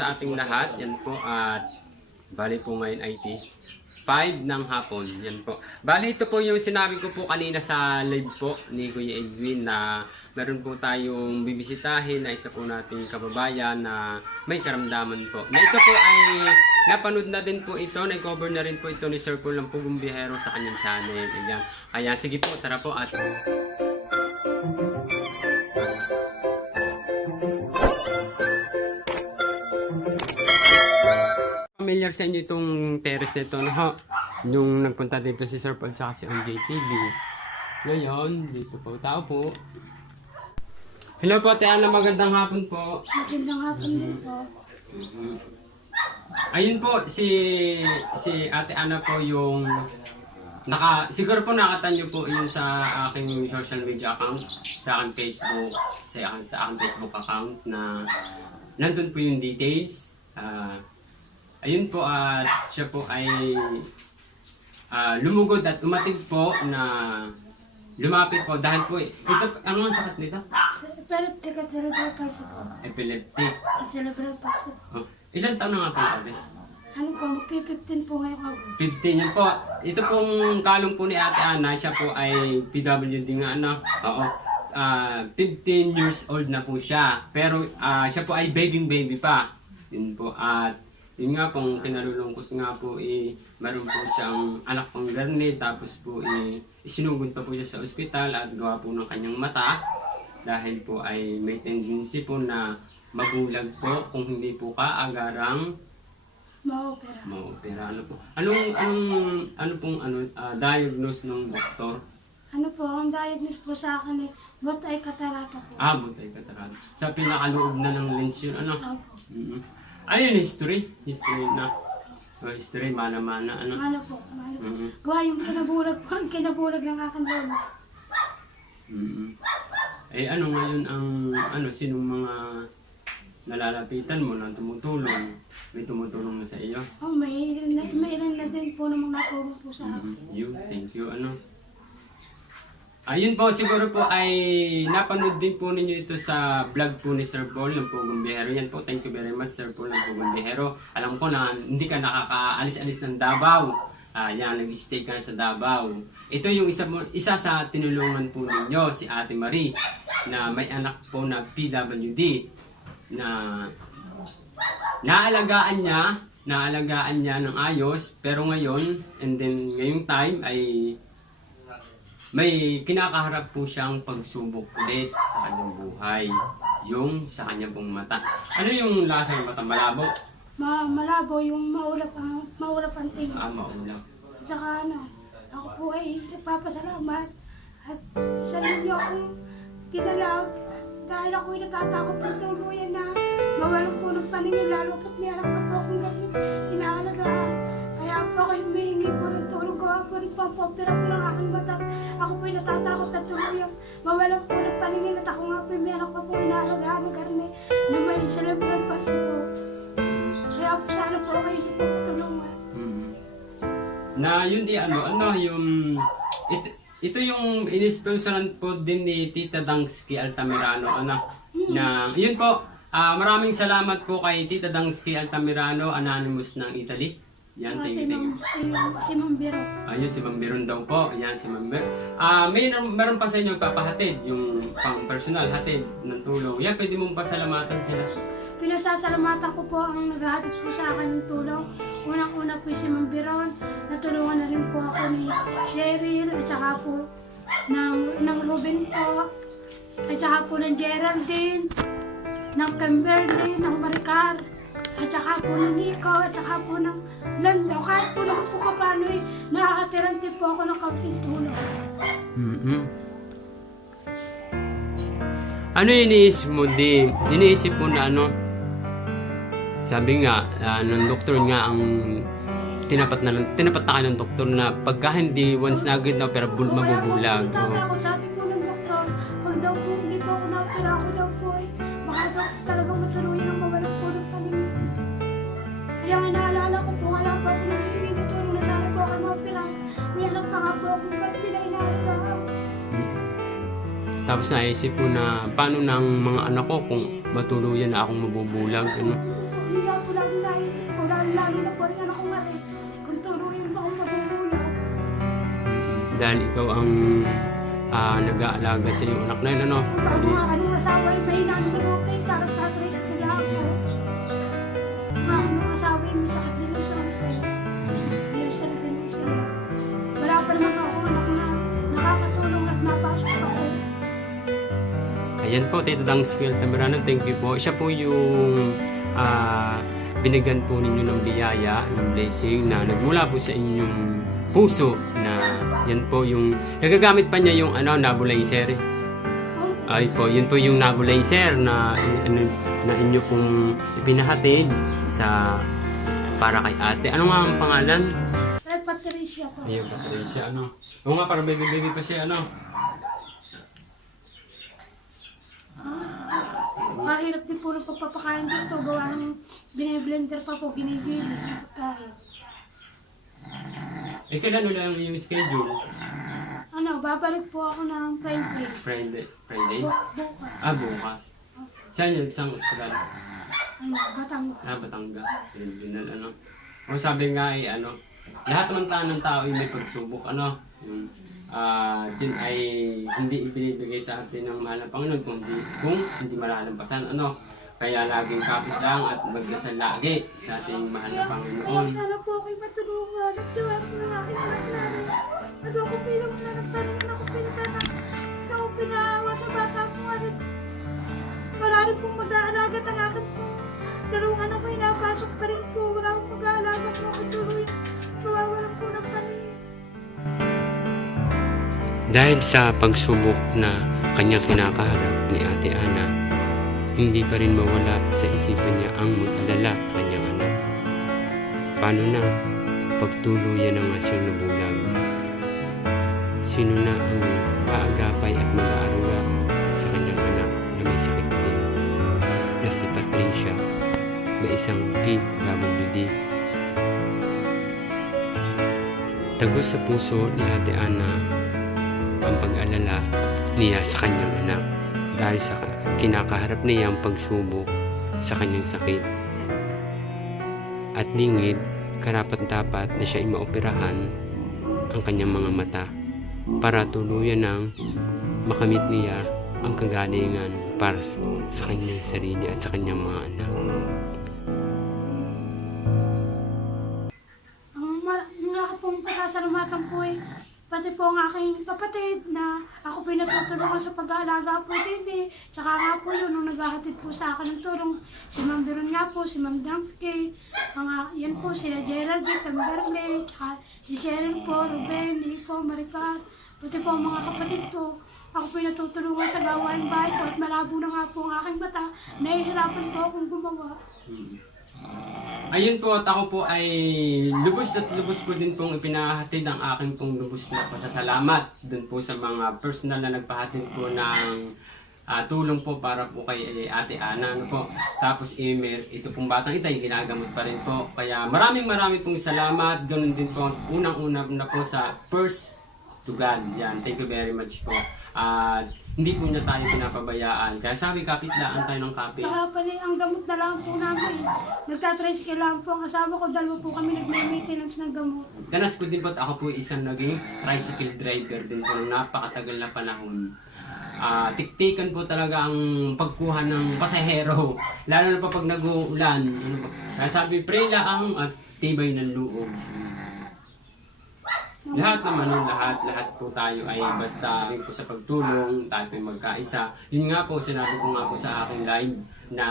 sa ating lahat. Yan po at bali po ngayon IT 5 ng hapon. Yan po. Bali ito po yung sinabi ko po kanina sa live po ni Kuya Edwin na meron po tayong bibisitahin na isa po nating kababayan na may karamdaman po. Na ito po ay napanood na din po ito, na-cover na rin po ito ni Sir Paul ng Pugong Biyahero sa kanyang channel. Ayan. Kaya sige po, tara po at familiar sa inyo itong terrace na ito, no? Yung nagpunta dito si Sir Paul tsaka si MJTV. Ngayon, dito po, tao po. Hello po, Ate Ana, magandang hapon po. Magandang hapon din po. Ayun po, si Ate Ana po yung siguro po nakatan niyo po yun sa aking social media account, sa aking Facebook, sa aking Facebook account na nandun po yung details. Ayun po at siya po ay lumugod at umatig po na lumapit po dahil po ito, ano ang sakit nito? Epileptic at cerebral palsy po. Epileptic. Cerebral palsy. Oh, ilan taon na nga po kami? Ano po, magpi-15 po ngayon ako. 15 yun po. Ito pong kalong po ni Ate Ana, siya po ay PWD nga ano. Oo. 15 years old na po siya. Pero siya po ay baby pa. Yun po. At yun nga pong kinalulungkot nga po meron po siyang anak pang garnet. Tapos po isinugod pa po siya sa ospital at gawa po ng kanyang mata. Dahil po ay may tendency po na mabulag po kung hindi po kaagarang Ma-opera. maopera. Ano po? Ano pong diagnose ng doktor? Ano po, ang diagnose po sa akin eh, buot ay katarata po. Butay katarata. Sa pinakaloob na ng lens yun, ano? Opo. Ano yun, history? History na. History, mana-mana, ano? Ano po, gawa yung kinabulag po, ang kinabulag ng aking lolo. Ano ngayon sinong mga nalalapitan mo na tumutulong? May tumutulong na sa iyo? Oh, mayroon na din po ng mga tulong po sa akin. Thank you, ano? Ayun po, siguro po ay napanood din po ninyo ito sa vlog po ni Sir Paul ng Pugong Biyahero. Yan po, thank you very much Sir Paul ng Pugong Biyahero. Alam ko na hindi ka nakakaalis-alis ng Davao. Yan, nag-stay ka sa Davao. Ito yung isa sa tinulungan po ninyo, si Ate Marie, na may anak po na PWD, na naalagaan niya ng ayos, pero ngayon, and then ngayong time ay may kinakaharap po siyang pagsubok ulit sa kanyang buhay, yung sa kanyang pong mata. Ano yung lasa ng mata? Malabo? Malabo yung maulap ang tingin. Maulap. Tsaka ako po ay nagpapasalamat at isa rin niyo akong tinalag dahil ako'y natatakot ng tuluyan na mawalan po ng paningin lalo pat may anak na po akong ganit inaalagaan. Kaya po ako humihingi po ng tulong ko po ng pampopera po ng aking mata. Ako po'y natatakot na tuluyan mawalan po ng paningin at ako nga po may anak pa po inaalagaan ng karne na may cerebral palsy po. Kaya po sana po ako hindi po matulungan. Na yun ito yung in-sponsoran po din ni Tita Dangsky Altamirano, na yun po, maraming salamat po kay Tita Dangsky Altamirano, Anonymous ng Italy. Yan, thank you. Si Mambiro. Ayun, si Mambiron daw po. Yan, si Mambir. Meron pa sa inyo papahatid, yung pang personal hatid ng tulong. Yan, pwede mong pasalamatan sila. Pinasasalamatan ko po ang naghahatid po sa akin ng tulong. Unang-una po si Mambiron. Natulungan na rin po ako ni Cheryl at saka po ng Ruben po. At saka po ng Geraldine, ng Kimberly, ng Maricar. At saka po ng Nico, at saka po ng Lando. Kahit po naman po paano nakakatirante po ako ng kaunting tulong. Ano iniisip mo din? Iniisip mo na sabi nga, ng doktor nga ang tinapat na kayo ng doktor na pagka hindi once na agad na opera mabubulag. Natatakot, sabi po ng doktor, pag daw po hindi po ako na-opera, ako daw po baka daw talagang matuluyan ang mawalan po ng paningin. Kaya nga naalala ko po, kaya po ako nanghihingi ng tulong na sana po ako ma-opera. May alam pa nga po akong gabi na inaalagaan. Tapos naisip mo na paano ng mga anak ko kung matuluyan na akong mabubulag. Hindi ako ang naisip ko. Lalo na po rin anak ko nga rin. Kung turuin ba akong magugulat. Dahil ikaw ang nag-aalaga sa iyong anak na yun, ano? Bago nga kanong asawa yung may nanunod kay Karang Tatris kila ako. Nga kanong asawa yung may sakit din siya ang saya. Mayroon siya din ang saya. Wala pa naman ako anak na nakakatulong at napasok ako. Ayan po, Tito Dang Skill Tamarano, thank you po. Siya po yung binigyan po ninyo ng biyaya, ng blessing na nagmula po sa inyong puso na yan po yung nagagamit pa niya yung nebulizer. Ay po, yun po yung nebulizer na inyo pong ipinahatid sa para kay ate. Ano nga ang pangalan? Ay, Patricia po. Ayun, Patricia, ano? Oo nga, parang baby pa siya, ano? Mahirap din po ng pagpapakain dito. Gawa ng biniblender pa po, ginigil. Pagkain. Kailan ulit ang iyong schedule? Babalik po ako ng Friday. Friday? Bukas. Bukas. Saan yun? Isang ospital? Batangas. Batangas. Original, ano? O sabi nga lahat ng tao ay may pagsubok, ano? Yung, yun ay hindi ibinibigay sa atin ng mahal na Panginoon kung hindi malalampasan, ano? Kaya laging kapit lang at magdasal lagi sa ating mahal na Panginoon. Sana po ako'y matulungan. At diwan ko ng aking anak namin. At ako bilang anak namin, ako pinatanak. Ikaw pinahawa sa bata mo. Wala rin pong mag-aalagat ang akin po. Dalawang anak ko inapasok pa rin po. Wala akong mag-aalaga po ako tuloy. Kawawalan po ng panin. Dahil sa pagsubok na kanyang kinakaharap ni Ate Ana, hindi pa rin mawala sa isipan niya ang mag-alala sa kanyang anak. Paano na pagtuluyan na nga siyang nabulag? Sino na ang aagapay at mag-aaruga sa kanyang anak na may sakit din na si Patricia na isang PWD? Tagos sa puso ni Ate Ana ang pag-alala niya sa kanyang anak dahil sa kinakaharap niya ang pagsubok sa kanyang sakit. At dingid, karapat-dapat na siya ay maoperahan ang kanyang mga mata para tuluyan ng makamit niya ang kagalingan para sa kanyang sarili at sa kanyang mga anak. Ang ako pong pasasalamatan po pati po ang aking kapatid na ako pinatutulungan sa pag-aalaga po din. Tsaka nga po yun, nung naghahatid po sa akin ng tulong, si Ma'am Biron nga po, si Ma'am Dansky, yan po, sila Geraldine, Tamberle, tsaka si Cheryl po, Ruben, Nico, Maricat, pati po ang mga kapatid ko. Ako pinatutulungan sa gawain bahay ko at malabo na nga po ang aking mata, nahihirapan po akong gumawa. Ayun po at ako po ay lubos ko din pong ipinahatid ang aking pong lubos na pasasalamat dun po sa mga personal na nagpahatid po ng tulong po para po kay Ate Ana, ano po. Tapos ito pong batang ito ay ginagamot pa rin po. Kaya maraming pong salamat. Ganun din po unang-una na po sa first to God. Yan, thank you very much po. Hindi po niya tayo pinapabayaan. Kaya sabi, kapitlaan tayo ng kapit. Saka pala ang gamot na lang po namin. Nagtatricycle lang po ang asawa ko. Dalawa po kami nagme-maintenance ng gamot. Danas ko din po at ako po isang naging tricycle driver din po ng napakatagal na panahon. Tiktikan po talaga ang pagkuha ng pasahero. Lalo na pa pag nag-uulan. Kaya sabi, pray lang at tibay ng loob. Lahat po tayo ay basta rin po sa pagtulong, tayo po magkaisa. Yun nga po, sinabi ko nga po sa aking live na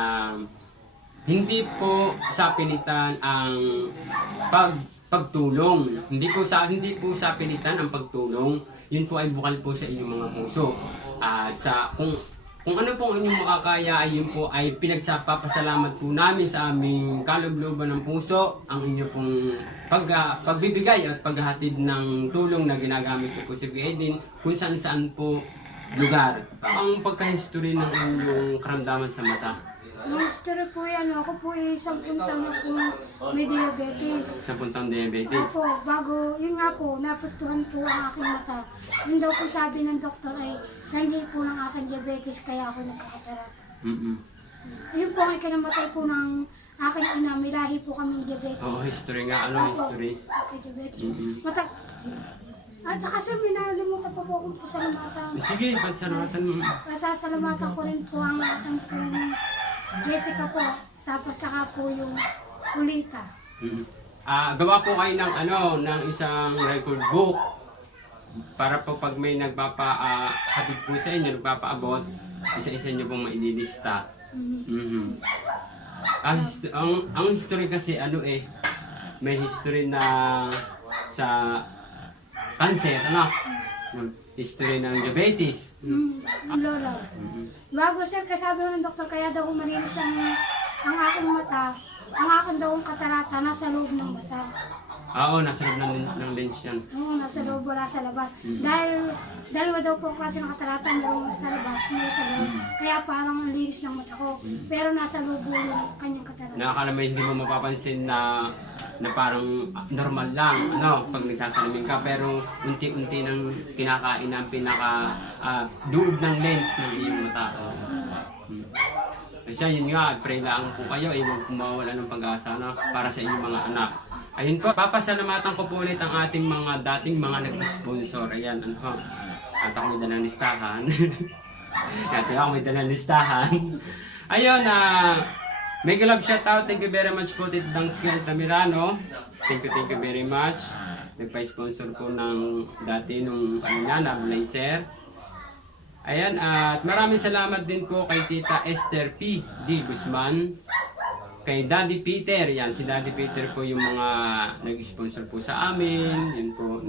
hindi po sa pilitan ang pagtulong. Hindi po sa pilitan ang pagtulong. Yun po ay bukal po sa inyong mga puso. At kung ano pong inyong makakaya ay yun po ay pinagsapapasalamat po namin sa aming kaloob-looban ng puso ang inyong pong pagbibigay at paghahatid ng tulong na ginagamit ko po si Aiden kung saan po lugar. Ang pagka-history ng inyong karamdaman sa mata. Ang story po yan, ako po ay 10 taon na po may diabetes. Sa puntang diabetes. Opo, yun nga po, napagtuhan po ang aking mata. Yun daw po sabi ng doktor ay sanhi po ng aking diabetes kaya ako nagkakapera. Yun po ay kinamatay po ng aking ina, may lahi po kaming diabetes. Oo, history nga. Ano history? May diabetes. Mm-mm. At saka sir, may nalimutan pa po akong pasalamatan. Sige, pansalamatan mo. Pasasalamatan ko rin po ang aking pong Jessica po. Tapos saka po yung Ulita. Mm. Gawa po kayo ng ng isang record book para po pag may hatid po sa inyo, nagpapaabot, isa-isa nyo pong maililista. Mhm. Ang history kasi may history na sa cancer, history ng diabetes. Ang lola. Bago sir, kasabi ng doktor, kaya daw umalinis ang aking mata. Ang akin daw ang katarata nasa loob ng mata. Oo, nasa loob ng lens yan. Oo, nasa loob, wala sa labas. Dahil dalawa daw po klase ng katarata, meron sa labas, meron sa loob. Kaya parang ang linis ng mata ko. Pero nasa loob po yung kanyang katarata. Nakakala mo hindi mo mapapansin na parang normal lang, pag nagsasalamin ka. Pero unti-unti nang kinakain ang duog ng lens ng iyong mata. Kasi yun nga, pray lang po kayo, huwag kumawala ng pag-asa para sa inyong mga anak. Ayun po, papasalamatan ko po ulit ang ating mga dating mga nag-sponsor. Ayan, at ako may dalang listahan. At ako may dalang listahan. Ayun, mega love shoutout. Thank you very much po, Titang Skill Tamirano. Thank you very much. Nagpa-sponsor po ng dati nung na blazer. Ayan, at maraming salamat din po kay Tita Esther P. D. Guzman. Kay Daddy Peter, yan, si Daddy Peter po yung mga nag-sponsor po sa amin. Yun po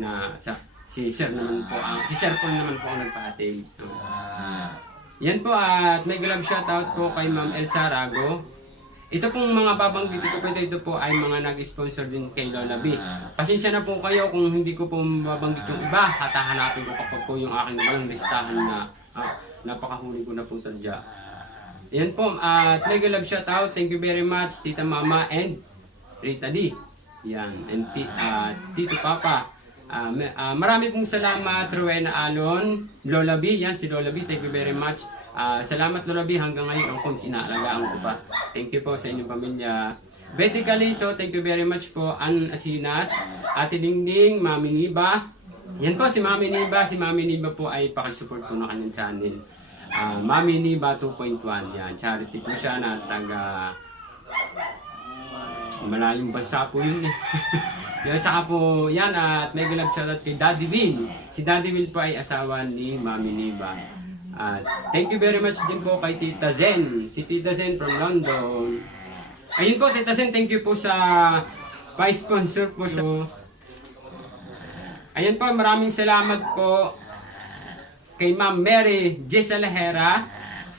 si Sir naman po, si Sir Paul naman po ang nagpahatid. Yan po, at may love shoutout po kay Ma'am Elsa Rago. Ito pong mga babanggitin ko po, ito po ay mga nag-sponsor din kay Lola B. Pasensya na po kayo kung hindi ko po mabanggit yung iba, at hahanapin ko kapag po yung aking walang listahan na napakahuli ko na po tadya. Yan po, at mega love shoutout. Thank you very much, Tita Mama and Rita D. Yan, and Tito Papa. Marami pong salamat, Rowena Alon, Lola B. Yan, si Lola B, thank you very much. Salamat Lola B, hanggang ngayon ang kong inaalagaan ko pa. Thank you po sa inyong pamilya. Betty Calizo, thank you very much po. Ann Asinas, Ate Dingding, Mami Niba. Yan po si Mami Niba. Si Mami Niba po ay pakisupport po na kanyang channel. Mami Niba 2.1. Yan, charity po siya na taga malayong bansa po yun eh. Yan, tsaka po yan, at may love shoutout kay Daddy Will. Si Daddy Will po ay asawa ni Mami Niba. At thank you very much din po kay Tita Zen. Si Tita Zen from London. Ayun po, Tita Zen, thank you po sa pa-sponsor po. Ayun po, maraming salamat po kay Ma'am Mary Jessa Lahera,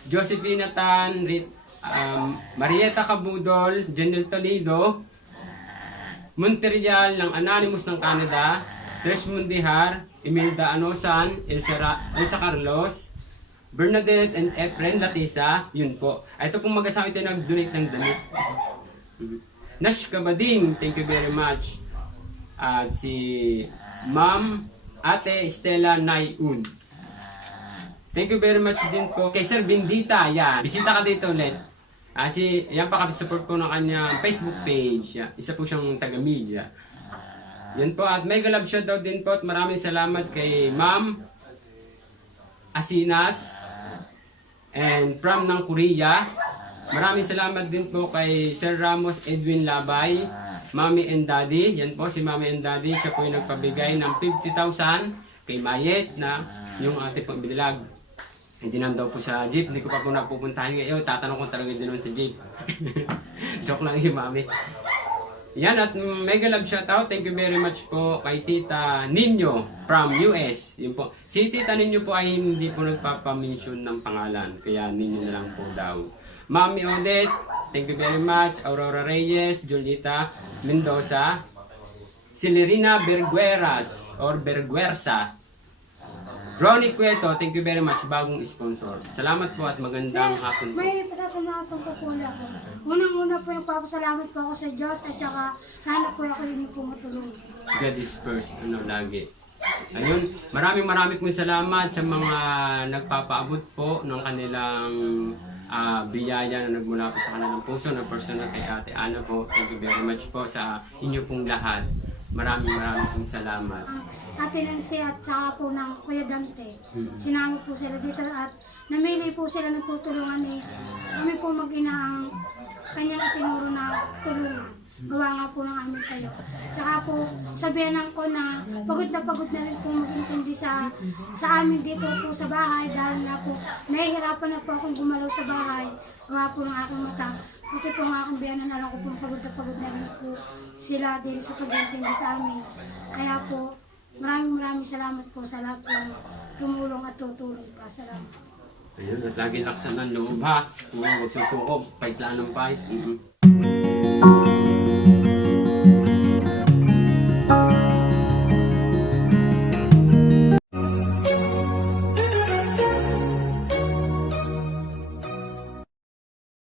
Josephina Tan, Marieta Cabudol, Janel Toledo, Monterial ng Anonymous ng Canada, Trish Mundihar, Imelda Anosan, Elsa Carlos, Bernadette and Efren Latisa. Yun po. Ito pong mag-asawa ito nag-donate ng damit. Nash Kabading, thank you very much. At si Ma'am Ate Estela Nayun. Thank you very much din po kay Sir Bindita. Yan. Bisita ka dito ulit. Yan pa support po ng kanyang Facebook page. Yan. Isa po siyang taga-media. Yan po. At mega love shoutout din po. At maraming salamat kay Ma'am Asinas and from ng Korea. Maraming salamat din po kay Sir Ramos Edwin Labay, Mommy and Daddy. Yan po si Mommy and Daddy. Siya po yung nagpabigay ng 50,000 kay Mayet na yung ate pong bilag. Hindi naman daw po sa jeep. Hindi ko pa po napupuntahan ngayon. Tatanong ko talaga din naman sa jeep. Joke lang yung Mami. Yan, at mega love shoutout. Thank you very much po kay Tita Ninyo from US. Yun po. Si Tita Ninyo po ay hindi po nagpapamention ng pangalan. Kaya Ninyo na lang po daw. Mami Odette, thank you very much. Aurora Reyes, Julieta Mendoza, Celerina Bergueras or Berguersa, Ronnie Cueto, thank you very much. Bagong sponsor. Salamat po at magandang hapon po. May pasasalamatan po po ako. Unang-una po nagpapasalamat po ako sa Diyos at saka sana po ako hindi po matulog. God is first, lagi. Ayun, maraming pong salamat sa mga nagpapaabot po ng kanilang biyaya na nagmula po sa kanilang puso na personal kay Ate Ana po. Thank you very much po sa inyo pong lahat. Maraming pong salamat. Ate Nancy at saka po ng Kuya Dante. Sinama po sila dito at namili po sila ng tutulungan ni kami po mag-ina ang kanyang itinuro na tulungan. Gawa nga po ng amin kayo. Tsaka po sabihan ko na pagod na rin po mag-intindi sa amin dito po sa bahay dahil na po nahihirapan na po akong gumalaw sa bahay. Gawa po ng aking mata. Pati po ng aking biyanan, alam ko po pagod na rin po sila din sa pag-intindi sa amin. Kaya po maraming salamat po sa lahat po tumulong at tutulong pa. Salamat. Ayun, at lagi laksan ng loob ha. Kung magsusuko, fight lang ng fight.